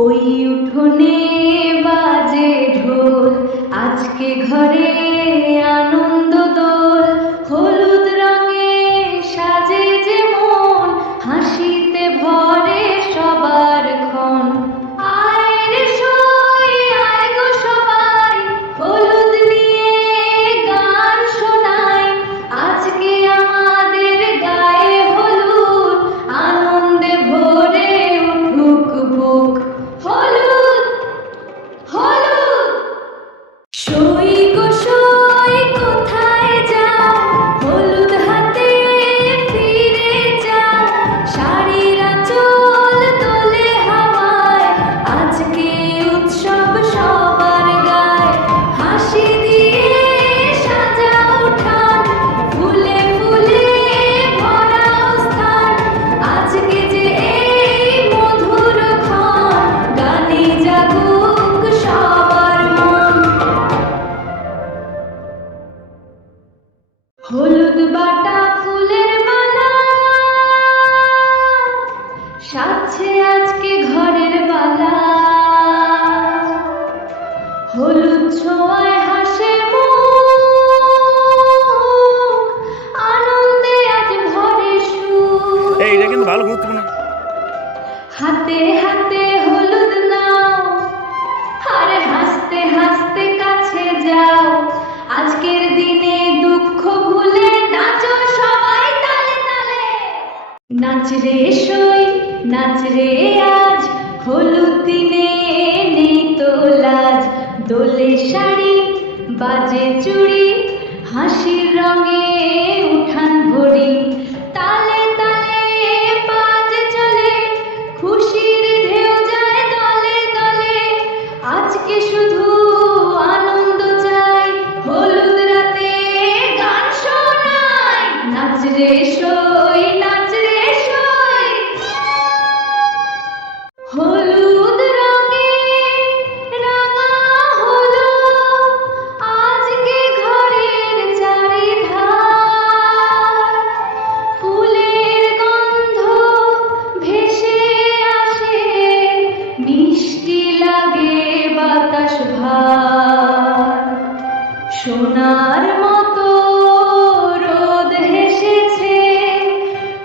ওই উঠোনে বাজে ঢোল, আজকে ঘরে আনন্দ দোল। হলুদ রঙে সাজে যে মন, হাসিতে ভরে সবার ক্ষণ। আয় রে সই, আয় গো সবাই, হলুদ নিয়ে গান শোনাই। আজকে আমাদের গায়ে হলুদ, আনন্দে ভরে উঠুক বুক। হলুদ হলুদ সই গো সই, কোথায় যাও? হলুদ হাতে ফিরে যাও। শাড়ির আঁচল দোলে হাওয়ায়, আজকে উৎসব সবার গায়। হাসি দিয়ে সাজা উঠান, ফুলে ফুলে ভরাও স্থান। আজকে যে এই মধুর ক্ষণ, গানে জাগুক সবার মন। হলুদ বাটা ফুলের মালা সাজছে আজকে ঘরের বালা। হলুদ ছোঁয়ায় হাসে মুখ, আনন্দে আজ ভরে সুখ। এটা কিন্তু ভালো গুরুত্বপূর্ণ। হাতে হাতে হলুদ নাও, আরে হাসতে হাসতে কাছে যাও। আজকের দিনে দুঃখ ভুলে নাচো সবাই তালে তালে। নাচ রে সই, নাচ রে আজ, হলুদ দিনে নেই তো লাজ। দোলে শাড়ি, বাজে চুড়ি, হাসির রঙে উঠান ভরি। তালে তালে বাজ চলে, খুশির ঢেউ যায় দলে দলে। আজকে শুধু আনন্দ চাই, হলুদ রাতে গান শোনাই। নাচ রে সই, নাচ রে সই, হলুদ রঙে রাঙা হলো আজকে ঘরের চারিধার। ফুলের গন্ধ ভেসে আসে, মিষ্টি লাগে বাতাস ভার। সোনার মতো রোদ হেসেছে,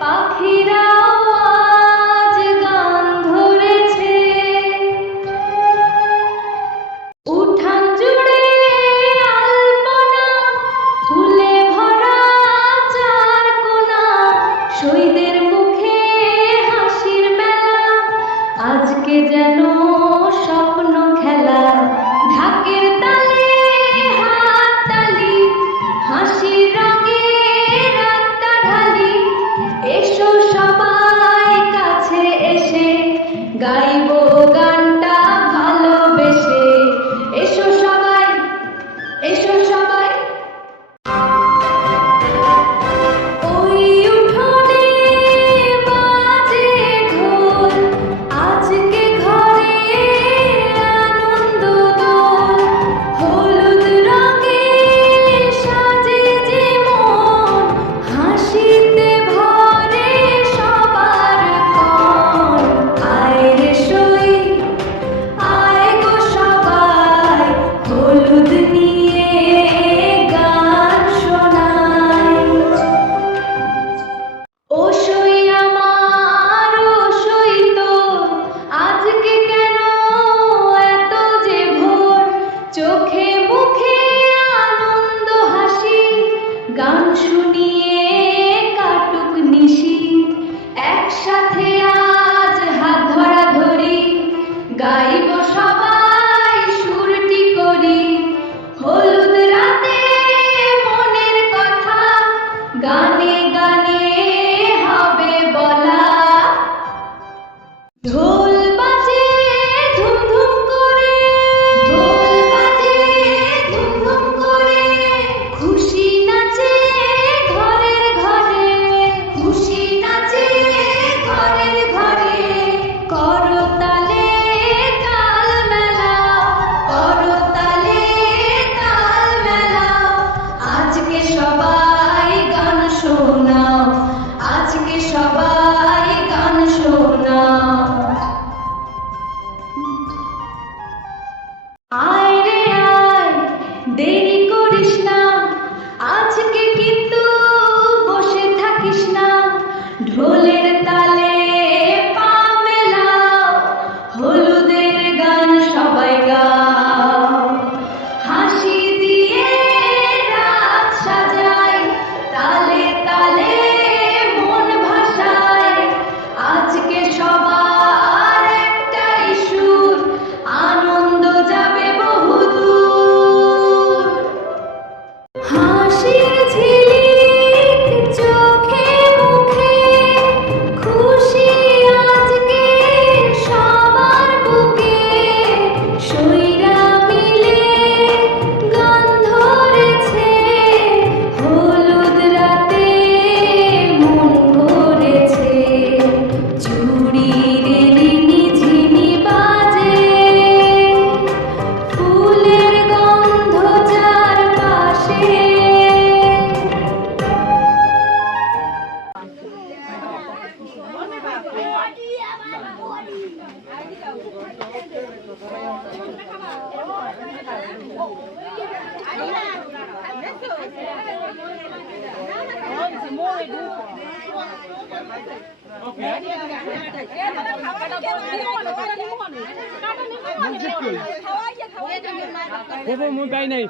পাখিরাও আজ গান ধরেছে। উঠান জুড়ে আলপনা, ফুলে ভরা চার কোনা। শহীদের মুখে হাসির মেলা, আজকে যেন স্বপ্ন খেলা। ঢাকের তালে হাত তালি, হাসির রঙে রাতটা ঢালি। এসো সবাই কাছে এসে, গাইবো গানটা ভালোবেসে। এসো সবাই, এসো সবাই। ওই উঠোনে বাজে ঢোল, আজকে ঘরে আনন্দ দোল। হলুদ রঙে সাজে যে মন, হাসিতে ভরে সবার ক্ষণ। আয় রে সই, মুই পাই নাই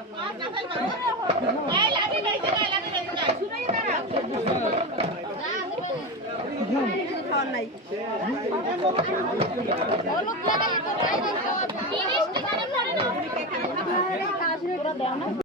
হলুদ লাগাই তো